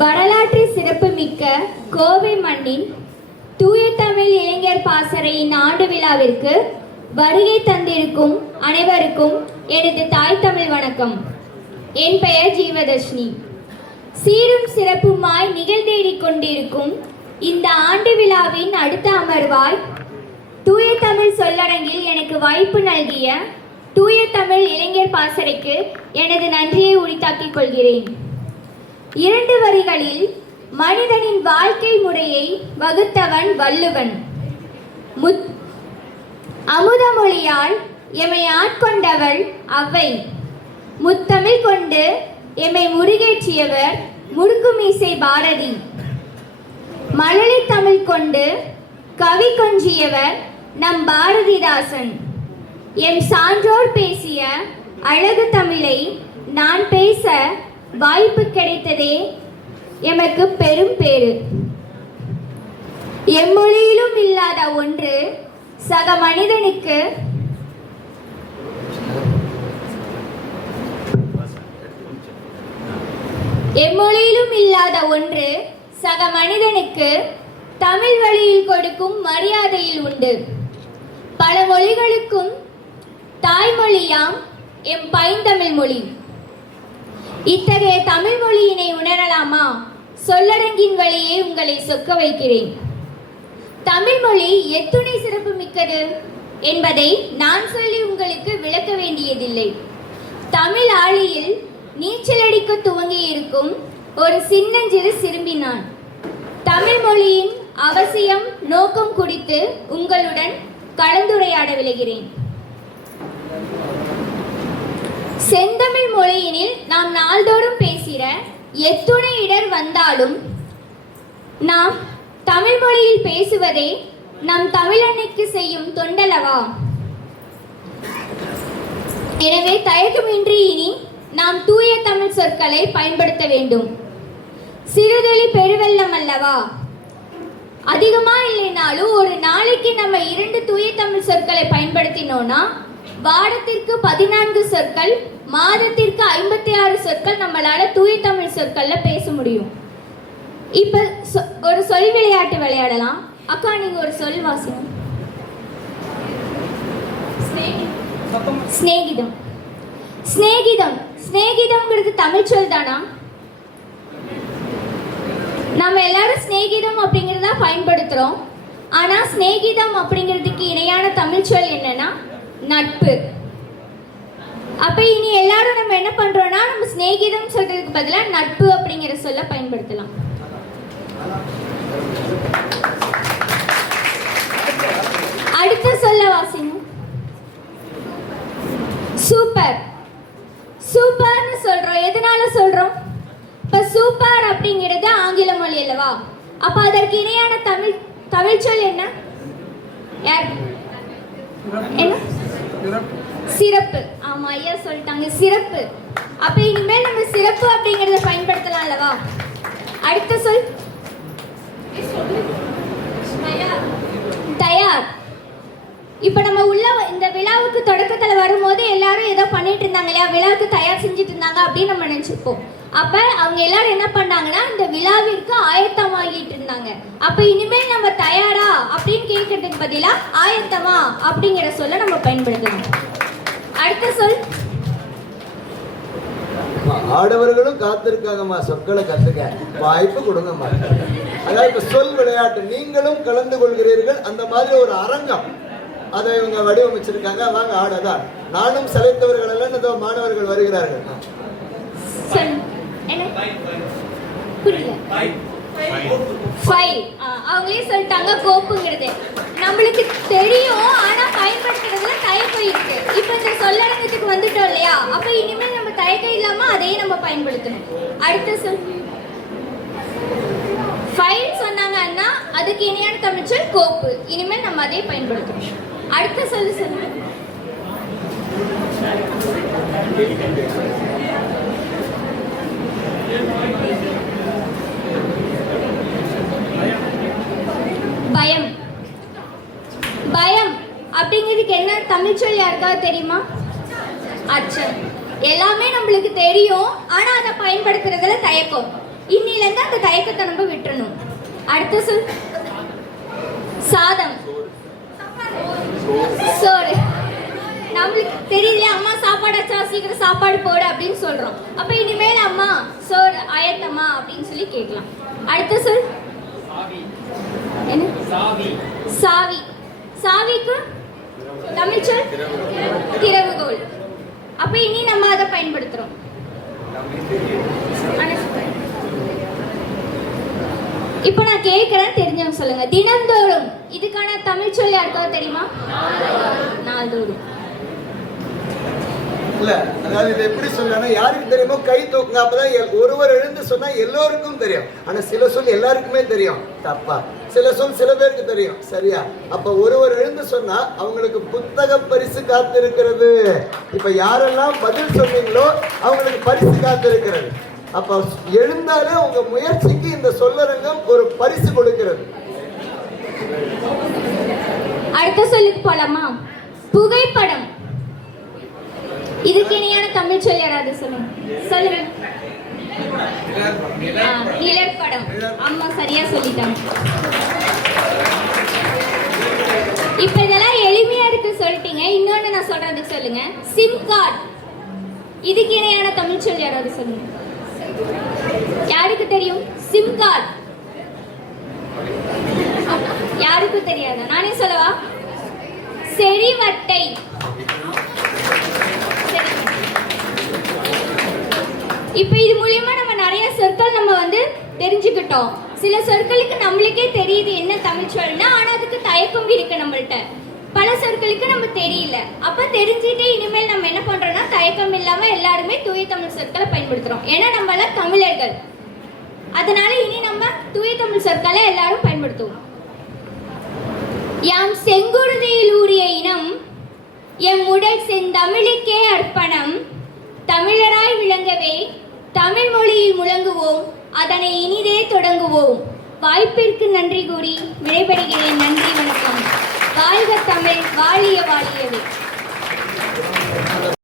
வரலாற்று சிறப்புமிக்க கோவை மண்ணின் தூய தமிழ் இளைஞர் பாசறையின் ஆண்டு விழாவிற்கு வருகை தந்திருக்கும் அனைவருக்கும் எனது தாய் தமிழ் வணக்கம். என் பெயர் ஜீவதர்ஷினி. சீரும் சிறப்புமாய் நிகழ்ந்தேறிக் கொண்டிருக்கும் இந்த ஆண்டு விழாவின் அடுத்த அமர்வாய் தூய தமிழ் சொல்லரங்கில் எனக்கு வாய்ப்பு நல்கிய தூய தமிழ் இளைஞர் பாசறைக்கு எனது நன்றியை உரித்தாக்கிக் கொள்கிறேன். இரண்டு வரிகளில் மனிதனின் வாழ்க்கை முறையை வகுத்தவன் வள்ளுவன். முத் அமுதமொழியால் எமை ஆட்கொண்டவள் அவ்வை. முத்தமிழ் கொண்டு எம்மை முருகேற்றியவர் முடுக்குமீசை பாரதி. மழலை தமிழ் கொண்டு கவி கொஞ்சியவர் நம் பாரதிதாசன். எம் சான்றோர் பேசிய அழகு தமிழை நான் பேச வாய்ப்பு கிடைத்ததே எமக்கு பெரும் பேறு. எம்மொழியிலும் இல்லாத ஒன்று சக மனிதனுக்கு எம்மொழியிலும் இல்லாத ஒன்று சக மனிதனுக்கு தமிழ் வழியில் கொடுக்கும் மரியாதையில் உண்டு. பல மொழிகளுக்கும் தாய்மொழியாம் எம் பைந்தமிழ் மொழி. இத்தகைய தமிழ் மொழியினை உணரலாமா? சொல்லரங்கின் வழியே உங்களை சொக்க வைக்கிறேன். தமிழ் மொழி எத்துணை சிறப்பு மிக்கது என்பதை நான் சொல்லி உங்களுக்கு விளக்க வேண்டியதில்லை. தமிழ் ஆழியில் நீச்சலடிக்க துவங்கி இருக்கும் ஒரு சின்னஞ்சிறு சிறுமினான் தமிழ் மொழியின் அவசியம் நோக்கம் குறித்து உங்களுடன் கலந்துரையாட விளைகிறேன். செந்தமிழ் மொழியினில் நாம் நாள்தோறும் பேசுகிற எத்துணை இடர் வந்தாலும் நாம் தமிழ் மொழியில் பேசுவதே நம் தமிழன்னைக்கு செய்யும் தொண்டலவா? எனவே தயக்கமின்றி இனி நாம் தூய தமிழ் சொற்களை பயன்படுத்த வேண்டும். சிறுதொளி பெருவெள்ளம் அல்லவா? அதிகமா இல்லைனாலும் ஒரு நாளைக்கு நம்ம இரண்டு தூய தமிழ் சொற்களை பயன்படுத்தினோம்னா வாரத்திற்கு பதினான்கு சொற்கள் மாதத்திற்கு ஐம்பத்தி ஆறு சொற்கள் நம்மளால தூய தமிழ் சொற்கள்ல பேச முடியும். இப்ப ஒரு சொல் விளையாட்டு விளையாடலாம். அக்கா நீங்க ஒரு சொல் வாசிங்க. சிநேகிதம் சிநேகிதம் சிநேகிதம்ங்கிறது தமிழ் சொல் தானா? நம்ம எல்லாரும் சிநேகிதம் அப்படிங்கிறத பயன்படுத்துறோம். ஆனா சிநேகிதம் அப்படிங்கிறதுக்கு இணையான தமிழ் சொல் என்னன்னா நட்பு. அப்ப இனி எல்லாரும் நம்ம என்ன பண்றோம்னா நம்ம சிநேகிதம் சொல்றதுக்கு பதிலா நட்பு அப்படிங்கிற சொல்ல பயன்படுத்தலாம். அடுத்த சொல்ல வாசிங்க. சூப்பர். சூப்பர்னு சொல்றோம். எதனால சொல்றோம்? இப்ப சூப்பர் அப்படிங்கிறது ஆங்கில மொழி அல்லவா? அப்ப அதற்கு இணையான தமிழ் தமிழ் சொல் என்ன? யார்? என்ன? சிறப்பு. ஆமா ஐயா சொல்லிட்டாங்க சிறப்பு. அப்ப இனிமேல் நம்ம சிறப்பு அப்படிங்கறத பயன்படுத்தலாம் அல்லவா? அடுத்த சொல். தயார். இப்ப நம்ம உள்ள இந்த விழாவுக்கு தொடக்கத்துல வரும்போது எல்லாரும் ஏதோ பண்ணிட்டு இருந்தாங்க இல்லையா? விழாவுக்கு தயார் செஞ்சுட்டு இருந்தாங்க அப்படின்னு நம்ம நினைச்சிருப்போம். அப்ப அவங்க எல்லாரும் என்ன பண்ணாங்கன்னா இந்த விழாவிற்கு ஆயத்தமாகிட்டு இருந்தாங்க. அப்ப இனிமேல் நம்ம தயாரா அப்படின்னு கேட்கறதுக்கு பதிலா ஆயத்தமா அப்படிங்கிற சொல்ல நம்ம பயன்படுத்தலாம் அடுத்த சொல். ஆடவர்களும் காத்திருக்காங்கம்மா சொற்களை கத்துக்க. வாய்ப்பு கொடுங்கம்மா. அதாவது இப்ப சொல் விளையாட்டு நீங்களும் கலந்து கொள்கிறீர்கள். அந்த மாதிரி ஒரு அரங்கம். அதை இவங்க வடிவமைச்சிருக்காங்க. வாங்க ஆடதான். நானும் சலைத்தவர்கள் எல்லாம் மாணவர்கள் வருகிறார்கள். புரியல. ஃபைல் அவங்களே சொல்லிட்டாங்க கோப்புங்கிறது. நம்மளுக்கு தெரியும் ஆனா பயன்படுத்துறதுல தயக்கம் இருக்கு. இப்போ இந்த சொல்லடங்கத்துக்கு வந்துட்டோம் இல்லையா? அப்ப இனிமேல் நம்ம தயக்கம் இல்லாம அதையே நம்ம பயன்படுத்தணும். அடுத்த சொல். ஃபைல் சொன்னாங்கன்னா அதுக்கு இணையான தமிழ்ச்சல் கோப்பு. இனிமேல் நம்ம அதே பயன்படுத்தணும். அடுத்த சொல்லு சொல்லுங்க அப்படிங்கிறதுக்கு என்ன தமிழ் சொல் யாருக்காவது தெரியுமா? அச்சம். எல்லாமே நம்மளுக்கு தெரியும். ஆனா அதை பயன்படுத்துறதுல தயக்கம். இன்னில இருந்து அந்த தயக்கத்தை நம்ம விட்டுறணும். அடுத்த சொல். சாதம். சோறு. நம்மளுக்கு தெரியலையா அம்மா சாப்பாடு வச்சா சீக்கிரம் சாப்பாடு போடு அப்படின்னு சொல்றோம். அப்ப இனிமேல் அம்மா சோறு ஆயத்தமா அப்படின்னு சொல்லி கேட்கலாம். அடுத்த சொல். என்ன? சாவி. சாவிக்கு தமிழ் சொல்? திறவுகோல் அப்ப இனி நம்ம அதை பயன்படுத்துறோம். இப்போ நான் கேட்கிறேன் தெரிஞ்சவங்க சொல்லுங்க. தினந்தோறும். இதுக்கான தமிழ் சொல் யாருக்காவது தெரியுமா? நாள்தோறும். இல்ல. அதாவது இதை எப்படி சொல்லனா யாருக்கு தெரியுமோ கை தூக்குங்க. அப்பதான் ஒருவர் எழுந்து சொன்னா எல்லோருக்கும் தெரியும். ஆனா சில சொல் எல்லாருக்குமே தெரியும். தப்பா. சில சொல் சில பேருக்கு தெரியும். சரியா? அப்ப ஒருவர் எழுந்து சொன்னா அவங்களுக்கு புத்தக பரிசு காத்திருக்கிறது. இப்ப யாரெல்லாம் பதில் சொன்னீங்களோ அவங்களுக்கு பரிசு காத்திருக்கிறது. அப்ப எழுந்தாலே உங்க முயற்சிக்கு இந்த சொல்லரங்கம் ஒரு பரிசு கொடுக்கிறது. அடுத்த சொல்லுக்கு போலாமா? புகைப்படம். இதுக்கு இணையான தமிழ் சொல் யாராவது சொல்லுங்க? சொல்லுங்க. ஆ, நிழற்படம் அம்மா சரியா சொல்லிட்டாங்க. இப்ப இதெல்லாம் எளிமையா இருக்கு சொல்லிட்டீங்க. இன்னொன்னு நான் சொல்றதுக்கு சொல்லுங்க. சிம் கார்டு இதுக்கு இணையான தமிழ் சொல் யாராவது சொல்லுங்க. யாருக்கு தெரியும்? சிம் கார்டு யாருக்கும் தெரியாதா? நானே சொல்லவா? செறிவட்டை. இப்போ இது மூலியமா நம்ம நிறைய சொற்கள் நம்ம வந்து தெரிஞ்சுக்கிட்டோம். சில சொற்களுக்கு நம்மளுக்கே தெரியுது என்ன தமிழ் சொல்னா ஆனா அதுக்கு தயக்கம் இருக்கு நம்மள்ட்ட. பல சொற்களுக்கு நம்ம தெரியல. அப்ப தெரிஞ்சுட்டே இனிமேல் நம்ம என்ன பண்றோம்னா தயக்கம் இல்லாம எல்லாருமே தூய தமிழ் சொற்களை பயன்படுத்துறோம். ஏன்னா நம்ம எல்லாம் தமிழர்கள். அதனால இனி நம்ம தூய தமிழ் சொற்களை எல்லாரும் பயன்படுத்துவோம். யாம் செங்குருதியில் ஊறிய இனம் எம் உடல் செந்தமிழுக்கே அர்ப்பணம் தமிழர் தமிழ் மொழியில் முழங்குவோம் அதனை இனிதே தொடங்குவோம். வாய்ப்பிற்கு நன்றி கூறி விடைபெறுகிறேன். நன்றி வணக்கம். வாழ்க தமிழ் வாழிய வாழியவே.